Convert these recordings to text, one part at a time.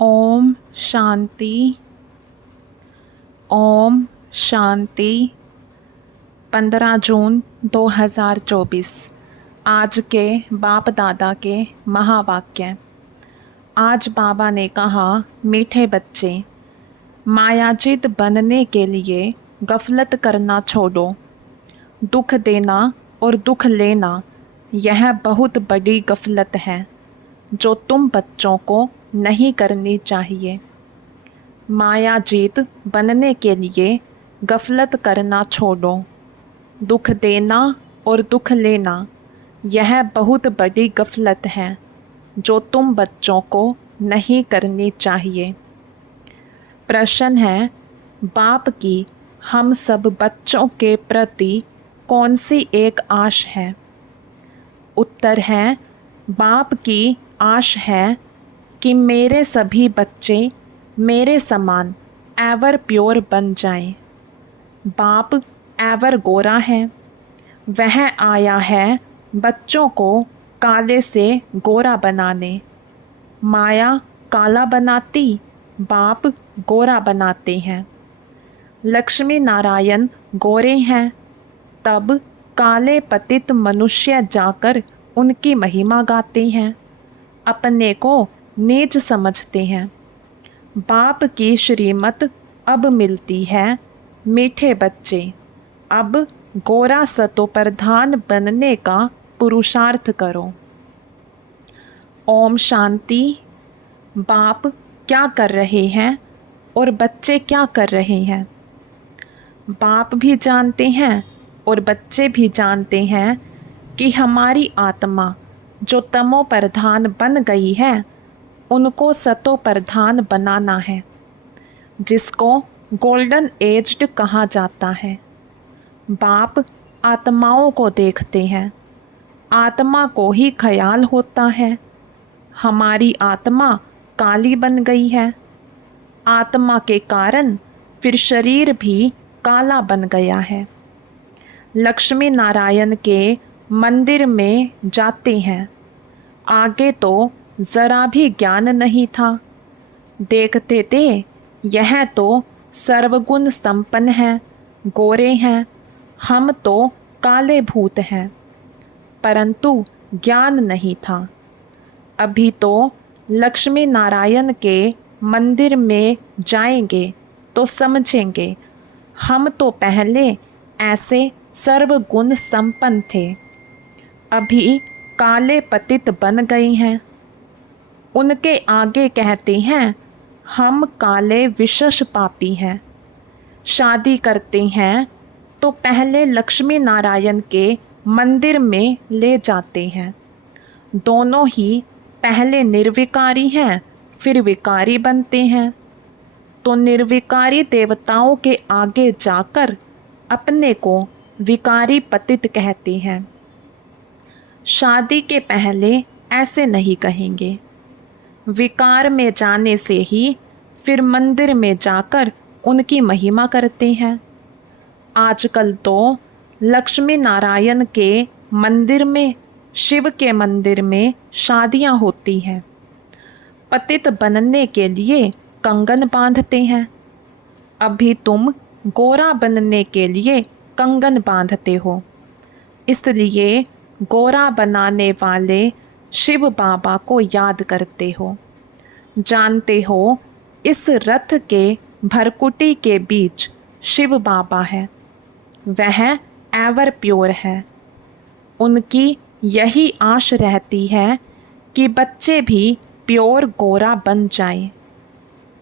ओम शांति। ओम शांति। 15 जून 2024। आज के बाप दादा के महावाक्य। आज बाबा ने कहा, मीठे बच्चे, मायाजित बनने के लिए गफलत करना छोड़ो। दुख देना और दुख लेना यह बहुत बड़ी गफलत है जो तुम बच्चों को नहीं करनी चाहिए। मायाजीत बनने के लिए गफलत करना छोड़ो। दुख देना और दुख लेना यह बहुत बड़ी गफलत है जो तुम बच्चों को नहीं करनी चाहिए। प्रश्न है, बाप की हम सब बच्चों के प्रति कौन सी एक आश है? उत्तर है, बाप की आश है कि मेरे सभी बच्चे मेरे समान एवर प्योर बन जाएं। बाप एवर गोरा है। वह आया है बच्चों को काले से गोरा बनाने। माया काला बनाती, बाप गोरा बनाते हैं। लक्ष्मी नारायण गोरे हैं, तब काले पतित मनुष्य जाकर उनकी महिमा गाते हैं, अपने को नीच समझते हैं। बाप की श्रीमत अब मिलती है, मीठे बच्चे, अब गोरा सतो प्रधान बनने का पुरुषार्थ करो। ओम शांति। बाप क्या कर रहे हैं और बच्चे क्या कर रहे हैं? बाप भी जानते हैं और बच्चे भी जानते हैं कि हमारी आत्मा जो तमो प्रधान बन गई है उनको सतो प्रधान बनाना है, जिसको गोल्डन एज्ड कहा जाता है। बाप आत्माओं को देखते हैं, आत्मा को ही ख्याल होता है। हमारी आत्मा काली बन गई है, आत्मा के कारण फिर शरीर भी काला बन गया है। लक्ष्मी नारायण के मंदिर में जाते हैं, आगे तो ज़रा भी ज्ञान नहीं था। देखते थे यह तो सर्वगुण संपन्न है, गोरे हैं, हम तो काले भूत हैं, परंतु ज्ञान नहीं था। अभी तो लक्ष्मी नारायण के मंदिर में जाएंगे तो समझेंगे, हम तो पहले ऐसे सर्वगुण संपन्न थे, अभी काले पतित बन गए हैं। उनके आगे कहते हैं, हम काले विशेष पापी हैं। शादी करते हैं तो पहले लक्ष्मी नारायण के मंदिर में ले जाते हैं। दोनों ही पहले निर्विकारी हैं, फिर विकारी बनते हैं, तो निर्विकारी देवताओं के आगे जाकर अपने को विकारी पतित कहते हैं। शादी के पहले ऐसे नहीं कहेंगे। विकार में जाने से ही फिर मंदिर में जाकर उनकी महिमा करते हैं। आजकल तो लक्ष्मी नारायण के मंदिर में, शिव के मंदिर में शादियां होती हैं। पतित बनने के लिए कंगन बांधते हैं। अभी तुम गोरा बनने के लिए कंगन बांधते हो, इसलिए गोरा बनाने वाले शिव बाबा को याद करते हो। जानते हो इस रथ के भरकुटी के बीच शिव बाबा है, वह एवर प्योर है। उनकी यही आश रहती है कि बच्चे भी प्योर गोरा बन जाए,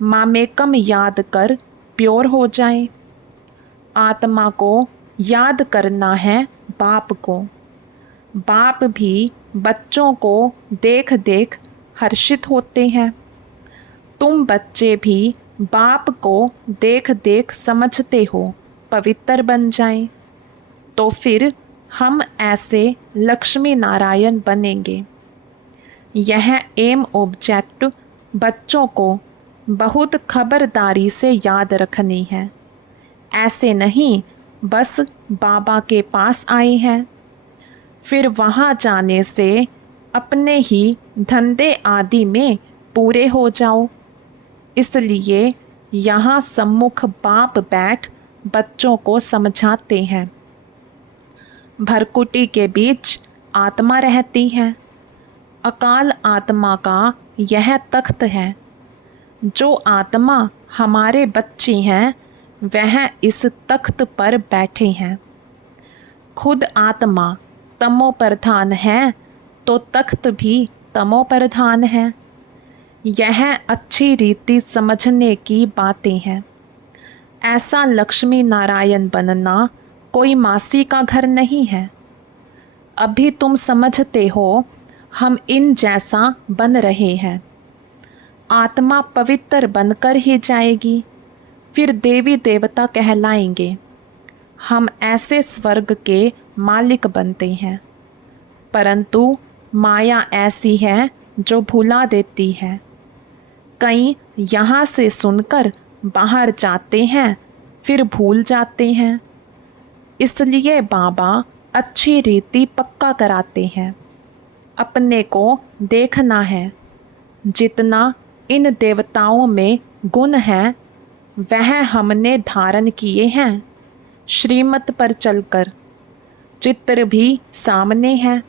मामेकम याद कर प्योर हो जाए। आत्मा को याद करना है बाप को। बाप भी बच्चों को देख देख हर्षित होते हैं। तुम बच्चे भी बाप को देख देख समझते हो पवित्र बन जाएं, तो फिर हम ऐसे लक्ष्मी नारायण बनेंगे। यह एम ऑब्जेक्ट बच्चों को बहुत खबरदारी से याद रखनी है। ऐसे नहीं बस बाबा के पास आए हैं, फिर वहाँ जाने से अपने ही धंधे आदि में पूरे हो जाओ। इसलिए यहाँ सम्मुख बाप बैठ बच्चों को समझाते हैं। भरकुटी के बीच आत्मा रहती है। अकाल आत्मा का यह तख्त है। जो आत्मा हमारे बच्चे हैं वह इस तख्त पर बैठे हैं। खुद आत्मा तमो प्रधान है तो तख्त भी तमो प्रधान है। यह अच्छी रीति समझने की बातें हैं। ऐसा लक्ष्मी नारायण बनना कोई मासी का घर नहीं है। अभी तुम समझते हो हम इन जैसा बन रहे हैं। आत्मा पवित्र बनकर ही जाएगी, फिर देवी देवता कहलाएंगे। हम ऐसे स्वर्ग के मालिक बनते हैं। परंतु माया ऐसी है जो भुला देती है। कई यहाँ से सुनकर बाहर जाते हैं फिर भूल जाते हैं। इसलिए बाबा अच्छी रीति पक्का कराते हैं। अपने को देखना है। जितना इन देवताओं में गुण है वह हमने धारण किए हैं। श्रीमत पर चलकर चित्र भी सामने है।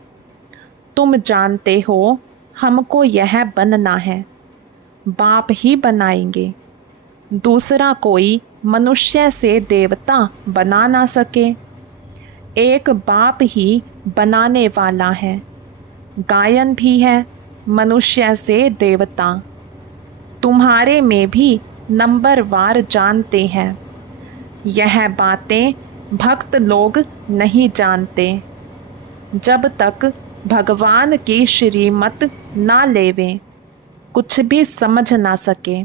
तुम जानते हो हमको यह बनना है। बाप ही बनाएंगे। दूसरा कोई मनुष्य से देवता बना ना सके। एक बाप ही बनाने वाला है। गायन भी है मनुष्य से देवता। तुम्हारे में भी नंबरवार जानते हैं। यह बातें भक्त लोग नहीं जानते। जब तक भगवान की श्रीमत ना लेवें कुछ भी समझ ना सके।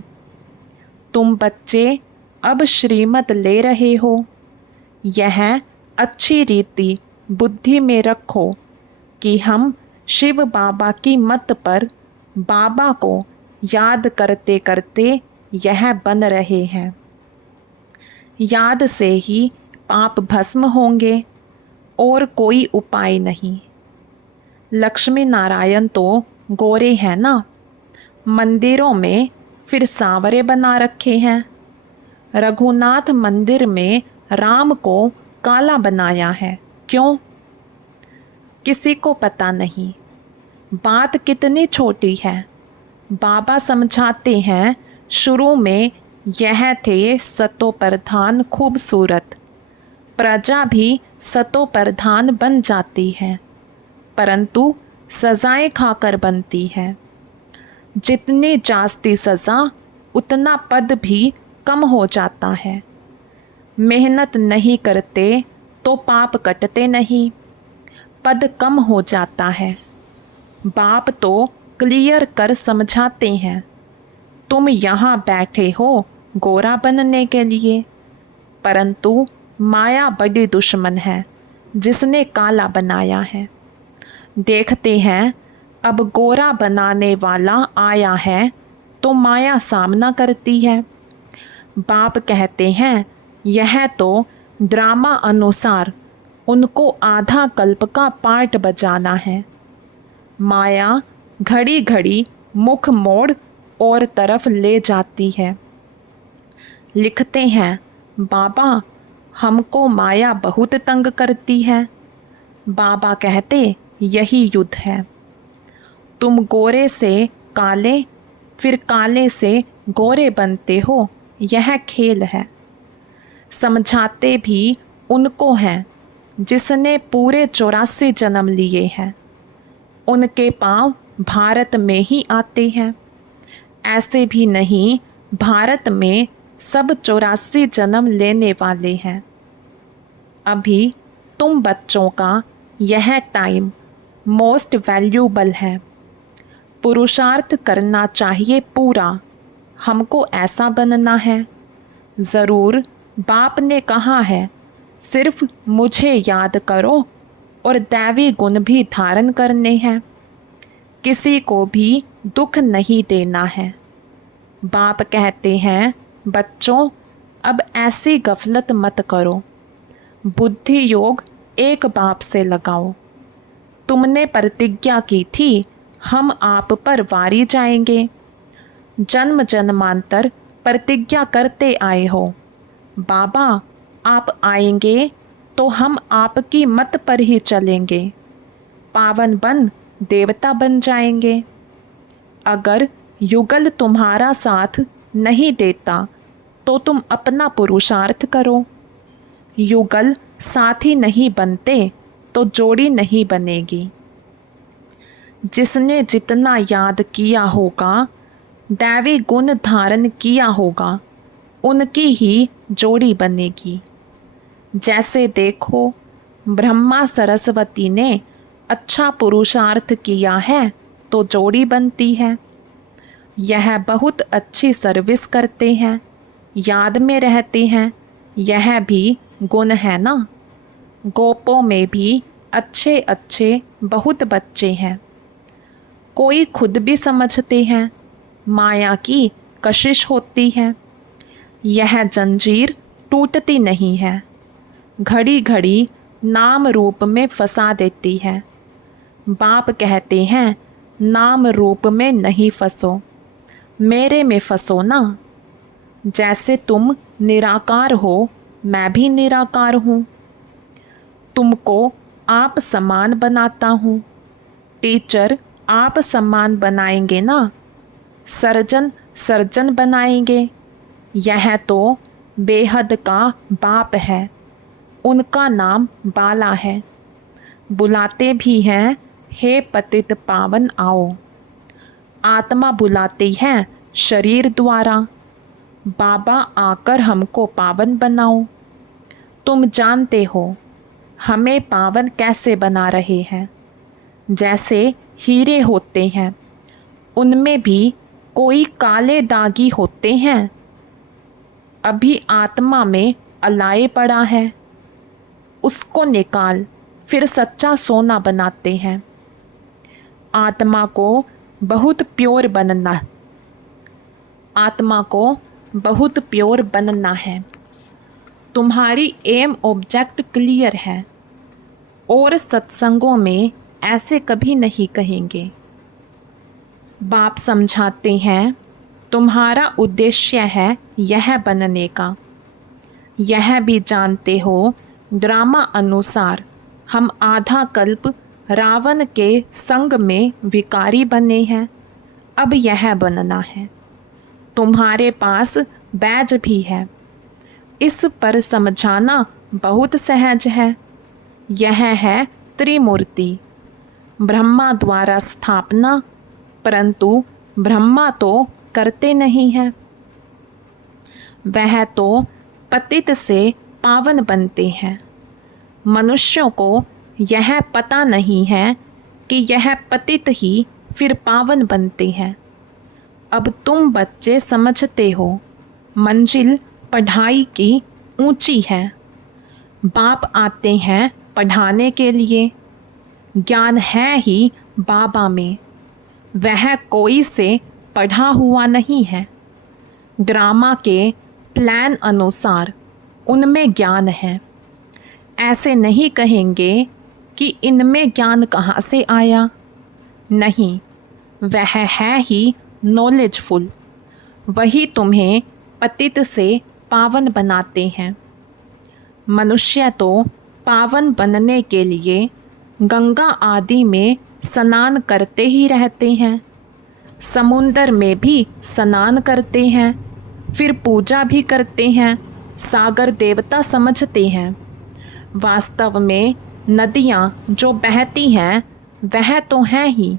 तुम बच्चे अब श्रीमत ले रहे हो। यह अच्छी रीति बुद्धि में रखो कि हम शिव बाबा की मत पर बाबा को याद करते करते यह बन रहे हैं। याद से ही पाप भस्म होंगे और कोई उपाय नहीं। लक्ष्मी नारायण तो गोरे हैं ना। मंदिरों में फिर सांवरे बना रखे हैं। रघुनाथ मंदिर में राम को काला बनाया है। क्यों? किसी को पता नहीं। बात कितनी छोटी है। बाबा समझाते हैं शुरू में यह थे सतो प्रधान खूबसूरत। प्रजा भी सतो प्रधान बन जाती है परंतु सजाएं खाकर बनती है। जितनी जास्ती सज़ा उतना पद भी कम हो जाता है। मेहनत नहीं करते तो पाप कटते नहीं, पद कम हो जाता है। बाप तो क्लियर कर समझाते हैं। तुम यहाँ बैठे हो गोरा बनने के लिए, परंतु माया बड़ी दुश्मन है जिसने काला बनाया है। देखते हैं अब गोरा बनाने वाला आया है तो माया सामना करती है। बाप कहते हैं यह तो ड्रामा अनुसार उनको आधा कल्प का पार्ट बजाना है। माया घड़ी घड़ी मुख मोड़ और तरफ ले जाती है। लिखते हैं बाबा हमको माया बहुत तंग करती है। बाबा कहते यही युद्ध है। तुम गोरे से काले फिर काले से गोरे बनते हो, यह खेल है। समझाते भी उनको हैं जिसने पूरे 84 जन्म लिए हैं। उनके पांव भारत में ही आते हैं। ऐसे भी नहीं भारत में सब 84 जन्म लेने वाले हैं। अभी तुम बच्चों का यह टाइम मोस्ट वैल्यूबल है। पुरुषार्थ करना चाहिए पूरा। हमको ऐसा बनना है। ज़रूर बाप ने कहा है सिर्फ मुझे याद करो और दैवी गुण भी धारण करने हैं। किसी को भी दुख नहीं देना है। बाप कहते हैं बच्चों अब ऐसी गफलत मत करो। बुद्धि योग एक बाप से लगाओ। तुमने प्रतिज्ञा की थी हम आप पर वारी जाएंगे। जन्म जन्मांतर प्रतिज्ञा करते आए हो। बाबा, आप आएंगे तो हम आपकी मत पर ही चलेंगे, पावन बन देवता बन जाएंगे। अगर युगल तुम्हारा साथ नहीं देता तो तुम अपना पुरुषार्थ करो। युगल साथी नहीं बनते तो जोड़ी नहीं बनेगी। जिसने जितना याद किया होगा, दैवी गुण धारण किया होगा, उनकी ही जोड़ी बनेगी। जैसे देखो, ब्रह्मा सरस्वती ने अच्छा पुरुषार्थ किया है तो जोड़ी बनती है। यह बहुत अच्छी सर्विस करते हैं, याद में रहते हैं, यह भी गुण है ना। गोपों में भी अच्छे अच्छे बहुत बच्चे हैं। कोई खुद भी समझते हैं, माया की कशिश होती है। यह जंजीर टूटती नहीं है, घड़ी घड़ी नाम रूप में फंसा देती है। बाप कहते हैं, नाम रूप में नहीं फंसो, मेरे में फंसो ना। जैसे तुम निराकार हो, मैं भी निराकार हूँ। तुमको आप समान बनाता हूँ। टीचर आप समान बनाएंगे ना, सर्जन सर्जन बनाएंगे। यह तो बेहद का बाप है, उनका नाम बाला है। बुलाते भी हैं, हे पतित पावन आओ। आत्मा बुलाती है शरीर द्वारा, बाबा आकर हमको पावन बनाओ। तुम जानते हो हमें पावन कैसे बना रहे हैं। जैसे हीरे होते हैं, उनमें भी कोई काले दागी होते हैं। अभी आत्मा में अलाए पड़ा है, उसको निकाल फिर सच्चा सोना बनाते हैं। आत्मा को बहुत प्योर बनना, आत्मा को बहुत प्योर बनना है। तुम्हारी एम ऑब्जेक्ट क्लियर है और सत्संगों में ऐसे कभी नहीं कहेंगे। बाप समझाते हैं, तुम्हारा उद्देश्य है यह बनने का। यह भी जानते हो, ड्रामा अनुसार हम आधा कल्प रावण के संग में विकारी बने हैं। अब यह बनना है। तुम्हारे पास बैज भी है, इस पर समझाना बहुत सहज है। यह है त्रिमूर्ति, ब्रह्मा द्वारा स्थापना, परंतु ब्रह्मा तो करते नहीं हैं। वह तो पतित से पावन बनते हैं। मनुष्यों को यह पता नहीं है कि यह पतित ही फिर पावन बनते हैं। अब तुम बच्चे समझते हो, मंजिल पढ़ाई की ऊंची है। बाप आते हैं पढ़ाने के लिए। ज्ञान है ही बाबा में, वह कोई से पढ़ा हुआ नहीं है। ड्रामा के प्लान अनुसार उनमें ज्ञान है। ऐसे नहीं कहेंगे कि इनमें ज्ञान कहाँ से आया। नहीं, वह है ही नॉलेजफुल, वही तुम्हें पतित से पावन बनाते हैं। मनुष्य तो पावन बनने के लिए गंगा आदि में स्नान करते ही रहते हैं, समुंदर में भी स्नान करते हैं, फिर पूजा भी करते हैं, सागर देवता समझते हैं। वास्तव में नदियाँ जो बहती हैं वह तो हैं ही,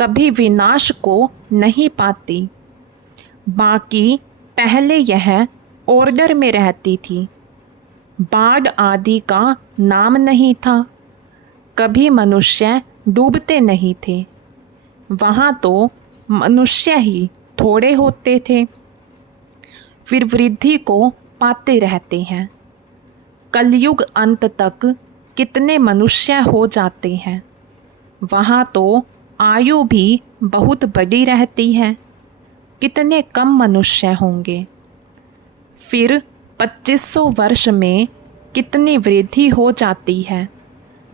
कभी विनाश को नहीं पाती। बाकी पहले यह ऑर्डर में रहती थी, बाढ़ आदि का नाम नहीं था, कभी मनुष्य डूबते नहीं थे। वहाँ तो मनुष्य ही थोड़े होते थे, फिर वृद्धि को पाते रहते हैं। कलयुग अंत तक कितने मनुष्य हो जाते हैं। वहाँ तो आयु भी बहुत बड़ी रहती है, कितने कम मनुष्य होंगे। फिर 2500 वर्ष में कितनी वृद्धि हो जाती है,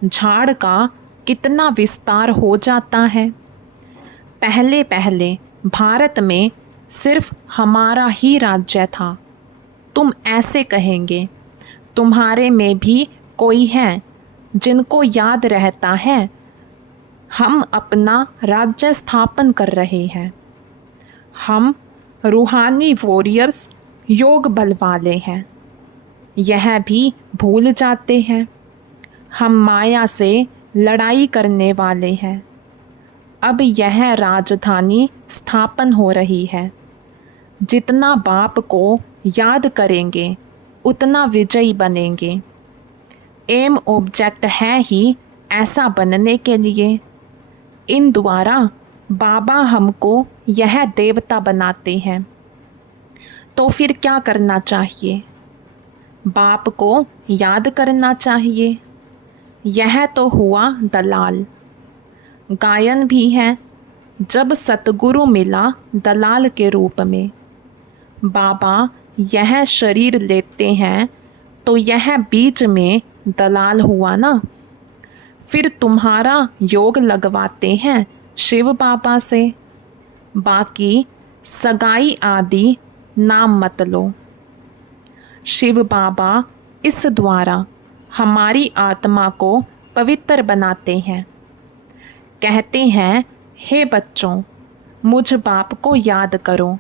झाड़ का कितना विस्तार हो जाता है। पहले पहले भारत में सिर्फ हमारा ही राज्य था। तुम ऐसे कहेंगे, तुम्हारे में भी कोई है जिनको याद रहता है हम अपना राज्य स्थापन कर रहे हैं। हम रूहानी वॉरियर्स, योग बल वाले हैं, यह भी भूल जाते हैं। हम माया से लड़ाई करने वाले हैं। अब यह राजधानी स्थापन हो रही है। जितना बाप को याद करेंगे उतना विजयी बनेंगे। एम ऑब्जेक्ट है ही ऐसा बनने के लिए। इन द्वारा बाबा हमको यह देवता बनाते हैं। तो फिर क्या करना चाहिए? बाप को याद करना चाहिए। यह तो हुआ दलाल। गायन भी है, जब सतगुरु मिला दलाल के रूप में। बाबा यह शरीर लेते हैं तो यह बीच में दलाल हुआ ना। फिर तुम्हारा योग लगवाते हैं शिव बाबा से। बाकी सगाई आदि नाम मत लो। शिव बाबा इस द्वारा हमारी आत्मा को पवित्र बनाते हैं। कहते हैं, हे बच्चों, मुझ बाप को याद करो।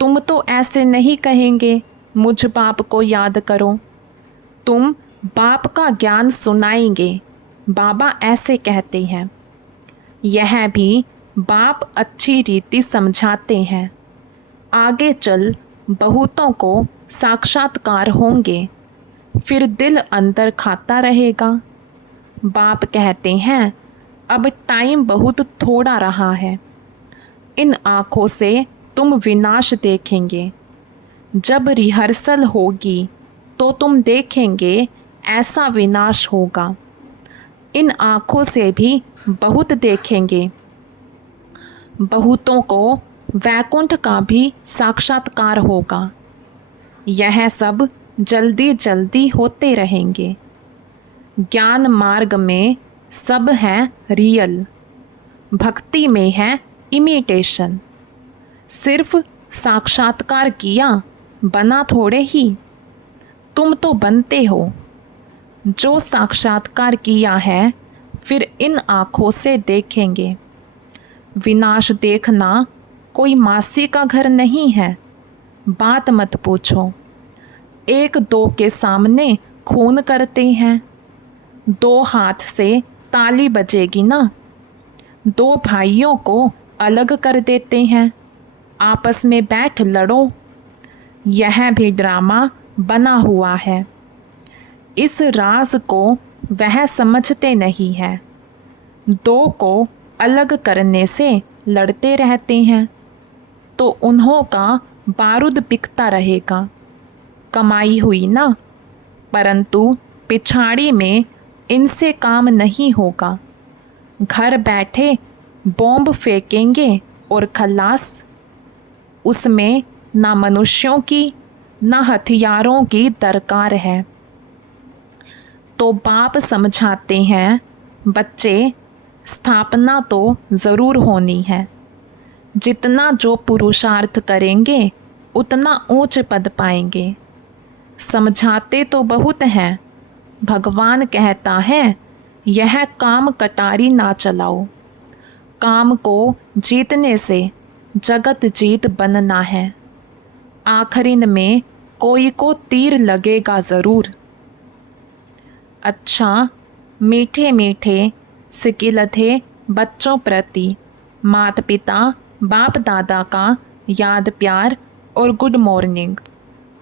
तुम तो ऐसे नहीं कहेंगे, मुझ बाप को याद करो। तुम बाप का ज्ञान सुनाएंगे, बाबा ऐसे कहते हैं। यह भी बाप अच्छी रीति समझाते हैं। आगे चल बहुतों को साक्षात्कार होंगे, फिर दिल अंदर खाता रहेगा। बाप कहते हैं, अब टाइम बहुत थोड़ा रहा है। इन आँखों से तुम विनाश देखेंगे। जब रिहर्सल होगी तो तुम देखेंगे ऐसा विनाश होगा। इन आँखों से भी बहुत देखेंगे। बहुतों को वैकुंठ का भी साक्षात्कार होगा। यह सब जल्दी जल्दी होते रहेंगे। ज्ञान मार्ग में सब है रियल, भक्ति में है इमिटेशन। सिर्फ साक्षात्कार किया, बना थोड़े ही। तुम तो बनते हो। जो साक्षात्कार किया है फिर इन आँखों से देखेंगे। विनाश देखना कोई मासी का घर नहीं है। बात मत पूछो। एक दो के सामने खून करते हैं, दो हाथ से ताली बजेगी ना। दो भाइयों को अलग कर देते हैं, आपस में बैठ लड़ो। यह भी ड्रामा बना हुआ है। इस राज को वह समझते नहीं है। दो को अलग करने से लड़ते रहते हैं तो उन्हों का बारूद बिकता रहेगा। कमाई हुई ना, परंतु पिछाड़ी में इनसे काम नहीं होगा। घर बैठे बॉम्ब फेंकेंगे और खलास। उसमें ना मनुष्यों की ना हथियारों की दरकार है। तो बाप समझाते हैं, बच्चे, स्थापना तो ज़रूर होनी है। जितना जो पुरुषार्थ करेंगे उतना ऊंच पद पाएंगे। समझाते तो बहुत हैं। भगवान कहता है, यह काम कटारी ना चलाओ। काम को जीतने से जगत जीत बनना है। आखिरीन में कोई को तीर लगेगा ज़रूर। अच्छा, मीठे मीठे सिकिल थे बच्चों प्रति माता पिता बाप दादा का याद प्यार और गुड मॉर्निंग।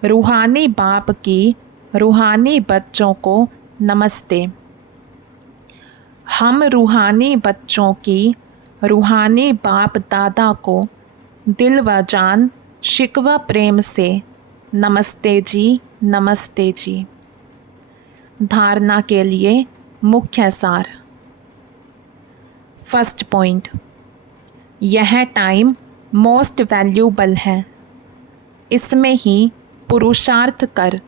रूहानी बाप की रूहानी बच्चों को नमस्ते। हम रूहानी बच्चों की रूहानी बाप दादा को दिल व जान शिकवा प्रेम से नमस्ते जी, नमस्ते जी। धारणा के लिए मुख्य सार। फर्स्ट पॉइंट, यह टाइम मोस्ट वैल्यूबल है। इसमें ही पुरुषार्थ कर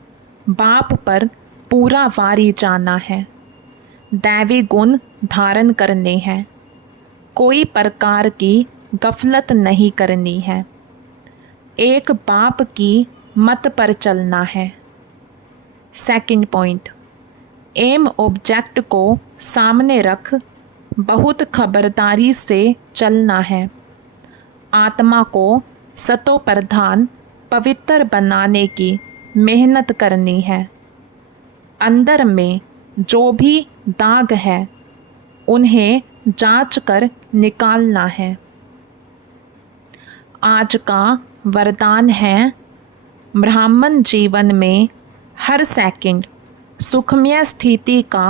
बाप पर पूरा वारी जाना है। दैवी गुण धारण करने हैं। कोई प्रकार की गफलत नहीं करनी है। एक बाप की मत पर चलना है। सेकंड पॉइंट, एम ऑब्जेक्ट को सामने रख बहुत खबरदारी से चलना है। आत्मा को सतो प्रधान पवित्र बनाने की मेहनत करनी है। अंदर में जो भी दाग है उन्हें जांच कर निकालना है। आज का वरदान है, ब्राह्मण जीवन में हर सेकंड सुखमय स्थिति का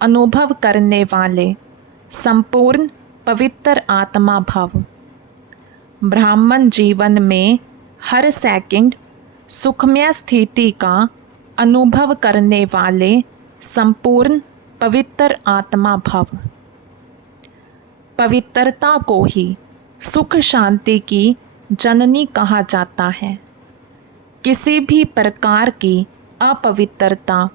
अनुभव करने वाले संपूर्ण पवित्र आत्मा भव। ब्राह्मण जीवन में हर सेकंड सुखमय स्थिति का अनुभव करने वाले संपूर्ण पवित्र आत्मा भव। पवित्रता को ही सुख शांति की जननी कहा जाता है। किसी भी प्रकार की अपवित्रता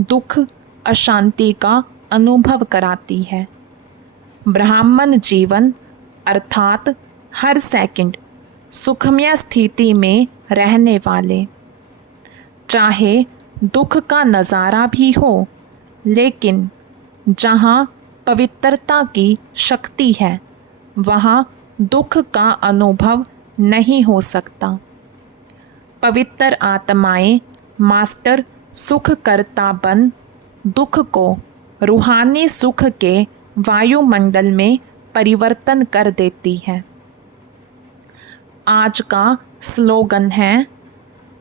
दुख अशांति का अनुभव कराती है। ब्राह्मण जीवन अर्थात हर सेकंड सुखमय स्थिति में रहने वाले, चाहे दुख का नज़ारा भी हो, लेकिन जहाँ पवित्रता की शक्ति है वहाँ दुख का अनुभव नहीं हो सकता। पवित्र आत्माएं मास्टर सुखकर्ता बन दुख को रूहानी सुख के वायुमंडल में परिवर्तन कर देती है। आज का स्लोगन है,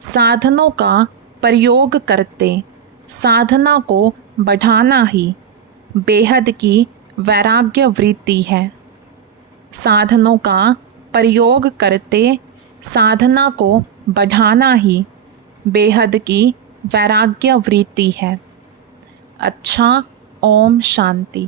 साधनों का प्रयोग करते साधना को बढ़ाना ही बेहद की वैराग्य वृत्ति है। साधनों का प्रयोग करते साधना को बढ़ाना ही बेहद की वैराग्य वृत्ति है। अच्छा, ओम शांति।